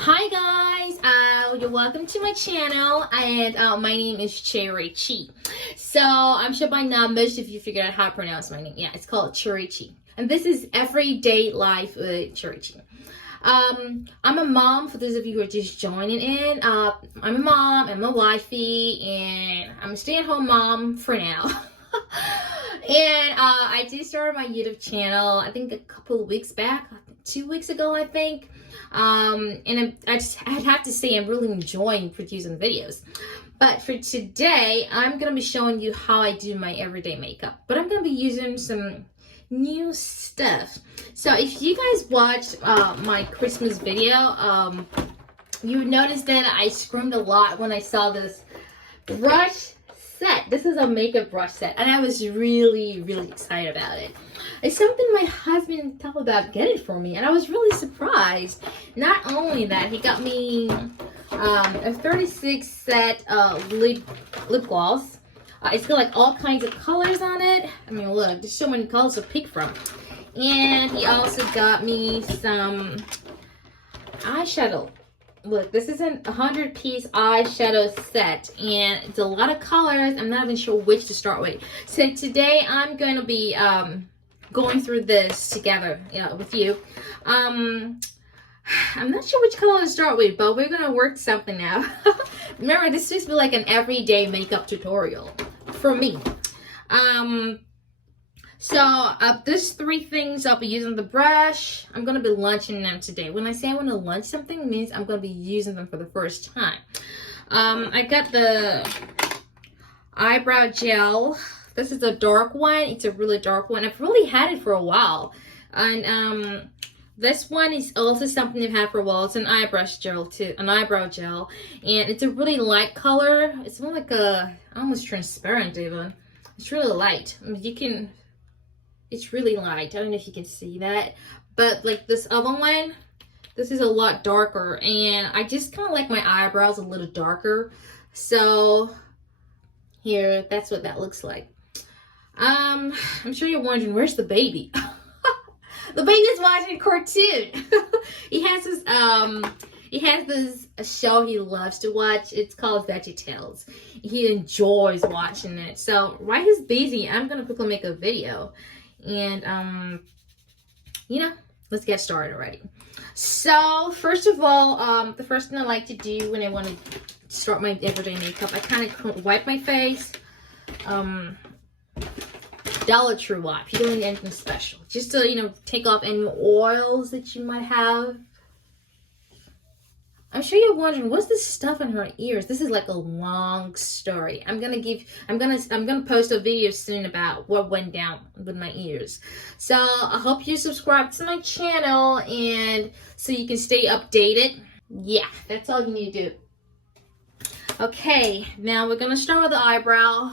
Hi guys, you're welcome to my channel, and my name is Cherechi. So I'm sure by now most of you figured out how to pronounce my name. Yeah, it's called Cherechi, and this is Everyday Life with Cherechi. I'm a mom. For those of you who are just joining in, I'm a mom, I'm a wifey, and I'm a stay-at-home mom for now. And I did start my YouTube channel, I think a couple of weeks back, 2 weeks ago, I think. And I'd have to say I'm really enjoying producing videos. But for today, I'm going to be showing you how I do my everyday makeup. But I'm going to be using some new stuff. So if you guys watched my Christmas video, you noticed that I screamed a lot when I saw this brush set. This is a makeup brush set, and I was really excited about it. It's something my husband thought about getting for me, and I was really surprised. Not only that, he got me a 36 set lip gloss. It's got like all kinds of colors on it. I mean, look, there's so many colors to pick from. And he also got me some eyeshadow. Look, this is a 100-piece eyeshadow set, and it's a lot of colors. I'm not even sure which to start with. So today I'm going to be going through this together, with you. I'm not sure which color to start with, but we're going to work something out. Remember, this is like an everyday makeup tutorial for me. So there's 3 things I'll be using. The brush, I'm going to be launching them today. When I say I want to launch something, it means I'm going to be using them for the first time. I got the Eyebrow Gel. This is a dark one. It's a really dark one. I've really had it for a while. And this one is also something I've had for a while. It's an eyebrow gel too, an eyebrow gel. And it's a really light color. It's more like almost transparent even. It's really light. I mean, it's really light. I don't know if you can see that. But like this other one, this is a lot darker. And I just kind of like my eyebrows a little darker. So here, that's what that looks like. I'm sure you're wondering, where's the baby? The baby's watching a cartoon. He has this show he loves to watch. It's called VeggieTales. He enjoys watching it. So while he's busy, I'm gonna quickly make a video. And let's get started already. So first of all, the first thing I like to do when I want to start my everyday makeup, I kind of wipe my face. Dollar Tree wipe. You don't need anything special. Just to take off any oils that you might have. I'm sure you're wondering, what's this stuff in her ears? This is like a long story. I'm gonna post a video soon about what went down with my ears. So I hope you subscribe to my channel, and so you can stay updated. Yeah, that's all you need to do. Okay, now we're gonna start with the eyebrow.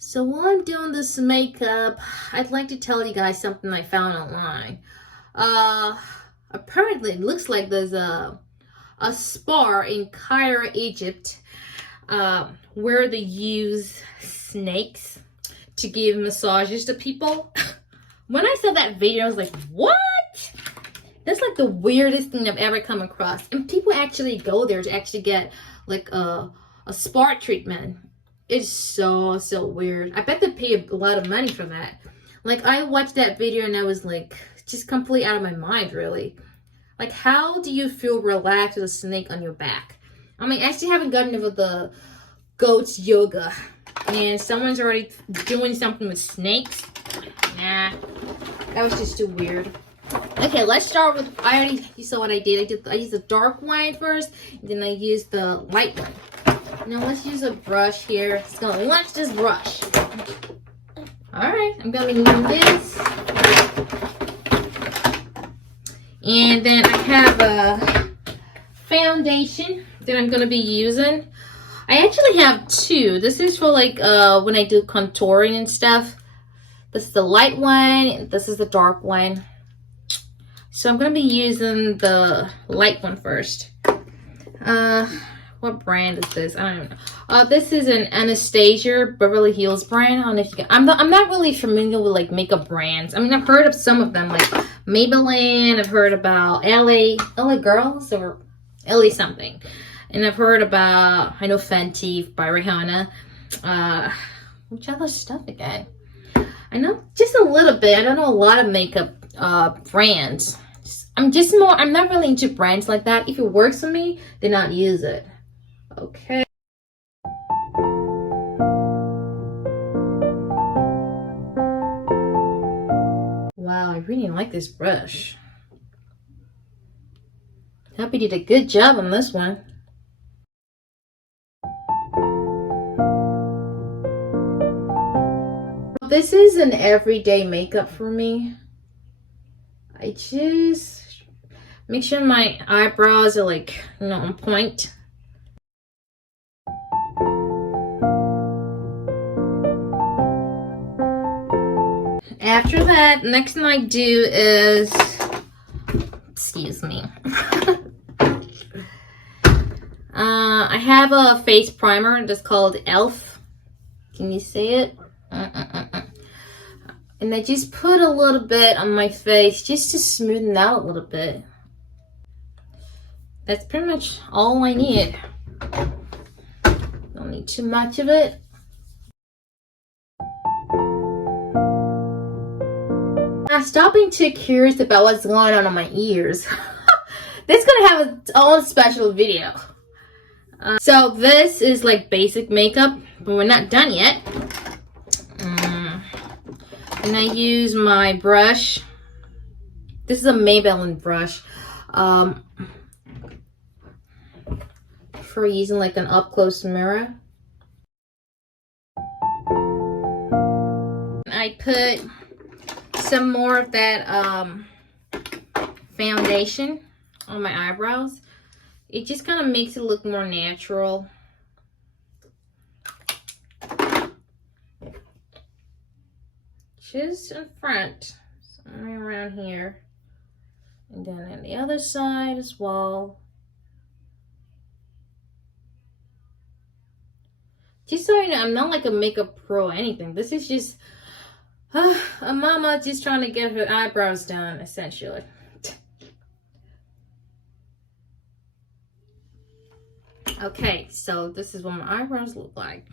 So while I'm doing this makeup, I'd like to tell you guys something I found online. Apparently it looks like there's a spa in Cairo, Egypt, where they use snakes to give massages to people. When I saw that video, I was like, what? That's like the weirdest thing I've ever come across. And people actually go there to actually get like a spa treatment. It's so weird. I bet they pay a lot of money for that. Like, I watched that video and I was like, just completely out of my mind, really. Like, how do you feel relaxed with a snake on your back? I mean, I still haven't gotten over the goat's yoga. And someone's already doing something with snakes. Nah, that was just too weird. Okay, let's start with, you saw what I did. I used the dark one first, and then I used the light one. Now let's use a brush here. It's gonna launch this brush. Alright, I'm gonna be using this. And then I have a foundation that I'm gonna be using. I actually have 2. This is for like when I do contouring and stuff. This is the light one, and this is the dark one. So I'm gonna be using the light one first. What brand is this? I don't know. This is an Anastasia Beverly Hills brand. I don't know if you can. I'm not really familiar with like makeup brands. I mean, I've heard of some of them, like Maybelline. I've heard about LA Girls or LA something, and I've heard about, I know, Fenty by Rihanna. Which other stuff again? I know just a little bit. I don't know a lot of makeup brands. I'm not really into brands like that. If it works for me, then I'll use it. Okay. Wow, I really like this brush. Happy did a good job on this one. This is an everyday makeup for me. I just make sure my eyebrows are like, on point. After that, next thing I do is, excuse me. I have a face primer that's called Elf. Can you see it? And I just put a little bit on my face just to smoothen out a little bit. That's pretty much all I need. Don't need too much of it. Now stop being too curious about what's going on my ears. This is gonna have its own special video. So this is like basic makeup, but we're not done yet. And I use my brush. This is a Maybelline brush. For using like an up close mirror. I put some more of that foundation on my eyebrows. It just kind of makes it look more natural. Just in front, somewhere around here, and then on the other side as well. Just so you know, I'm not like a makeup pro or anything. This is just a mama just trying to get her eyebrows done, essentially. Okay, so this is what my eyebrows look like.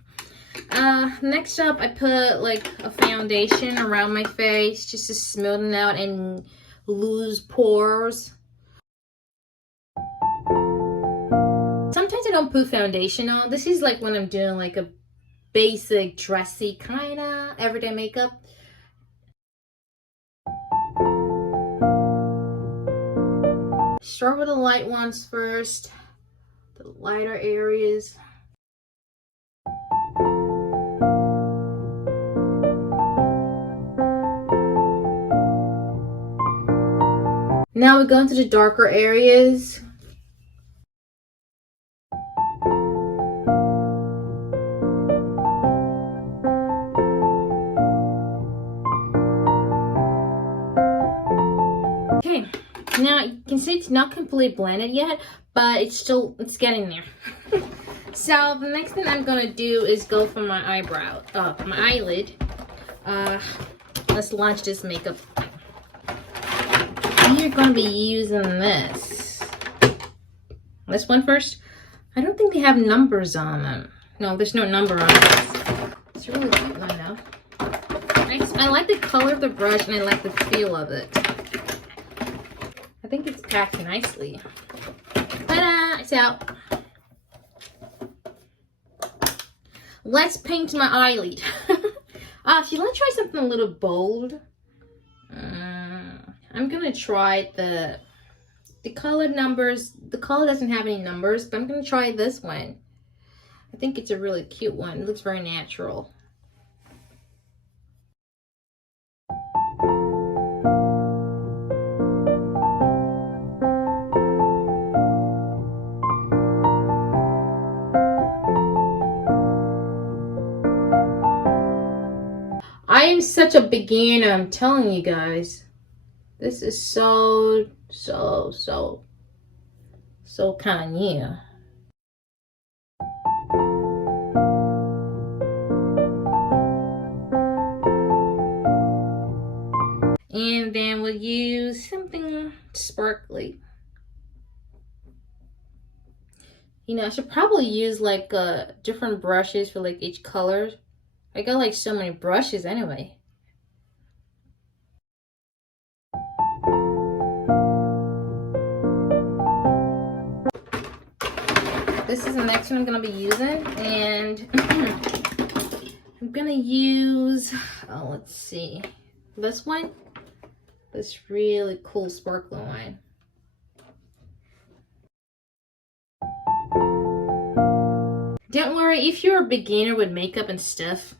Next up, I put like a foundation around my face just to smoothen out and loose pores. Sometimes I don't put foundation on. This is like when I'm doing like a basic dressy kind of everyday makeup. Start with the light ones first, the lighter areas. Now we go into the darker areas. Okay, now you can see it's not completely blended yet, but it's getting there. So the next thing I'm gonna do is go for my eyelid. Let's launch this makeup. You're going to be using this one first. I don't think they have numbers on them. No, there's no number on this. It's really cute, I know. I like the color of the brush and I like the feel of it. I think it's packed nicely. Ta-da! It's out. Let's paint my eyelid. Actually, let's try something a little bold. I'm gonna try the color numbers. The color doesn't have any numbers, but I'm gonna try this one. I think it's a really cute one. It looks very natural. I am such a beginner, I'm telling you guys. This is so kind of new. And then we'll use something sparkly. You know, I should probably use like different brushes for like each color. I got like so many brushes anyway. This is the next one I'm gonna be using, and I'm gonna use, oh, let's see, this one, this really cool sparkling one. Don't worry, if you're a beginner with makeup and stuff,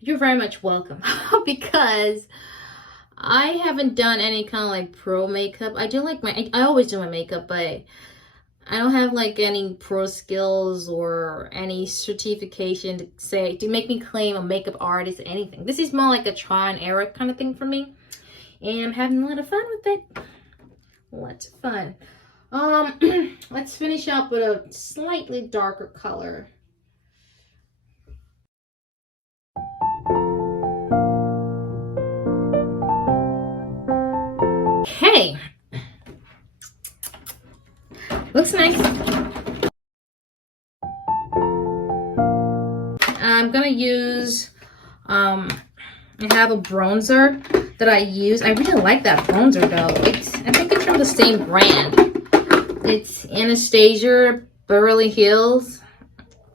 you're very much welcome because I haven't done any kind of like pro makeup. I always do my makeup, but I don't have like any pro skills or any certification to make me claim a makeup artist or anything. This is more like a try and error kind of thing for me. And I'm having a lot of fun with it. Lots of fun. Let's finish up with a slightly darker color. Okay. Looks nice. I'm gonna use, I have a bronzer that I use. I really like that bronzer though. I think it's from the same brand. It's Anastasia Beverly Hills.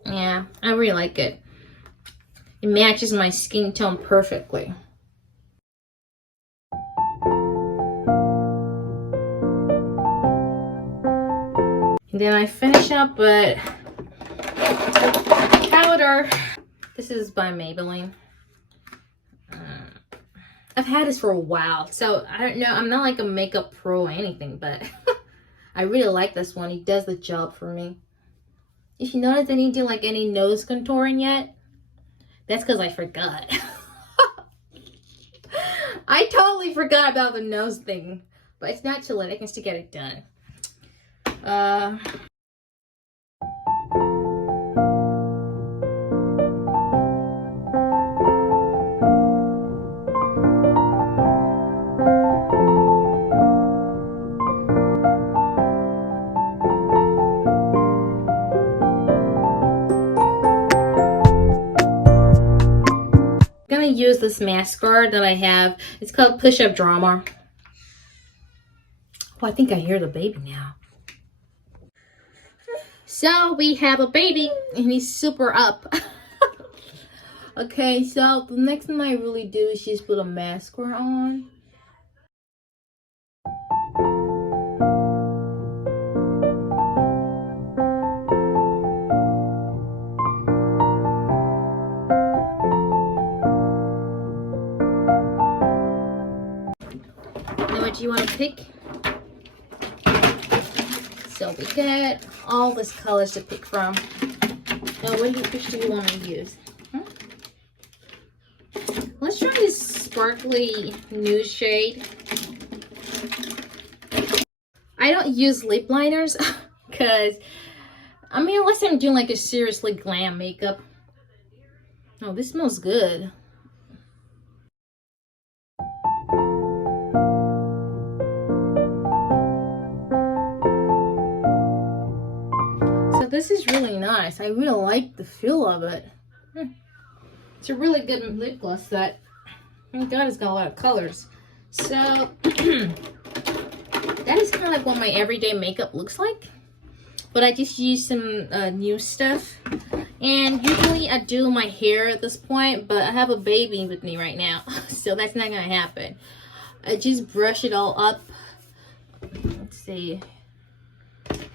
Yeah, I really like it. It matches my skin tone perfectly. And then I finish up with powder. This is by Maybelline. I've had this for a while, so I don't know. I'm not like a makeup pro or anything, but I really like this one. It does the job for me. If you notice I didn't do like any nose contouring yet, that's because I forgot. I totally forgot about the nose thing, but it's not too late. I can still get it done. I'm gonna use this mascara that I have. It's called Push Up Drama. Oh, I think I hear the baby now. So we have a baby and he's super up. Okay, so the next thing I really do is just put a mascara on. Now what do you want to pick? So we got all these colors to pick from. Now which do you want to use? Let's try this sparkly nude shade. I don't use lip liners because, I mean, unless I'm doing like a seriously glam makeup. Oh, this smells good. So this is really nice. I really like the feel of it. It's a really good lip gloss set. Thank God it's got a lot of colors. So that is kind of like what my everyday makeup looks like. But I just use some new stuff. And usually I do my hair at this point, but I have a baby with me right now. So that's not going to happen. I just brush it all up. Let's see.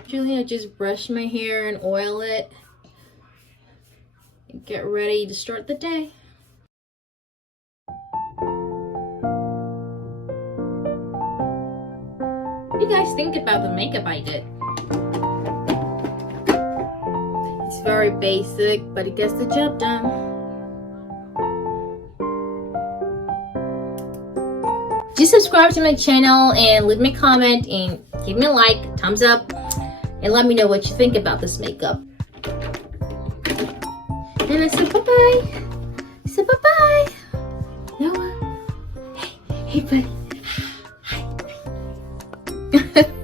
Usually I just brush my hair and oil it. Get ready to start the day. What do you guys think about the makeup I did? It's very basic, but it gets the job done. Just subscribe to my channel and leave me a comment and give me a like, thumbs up, and let me know what you think about this makeup. And I said bye-bye. I said bye-bye. Noah, hey. Hey, buddy. Hi.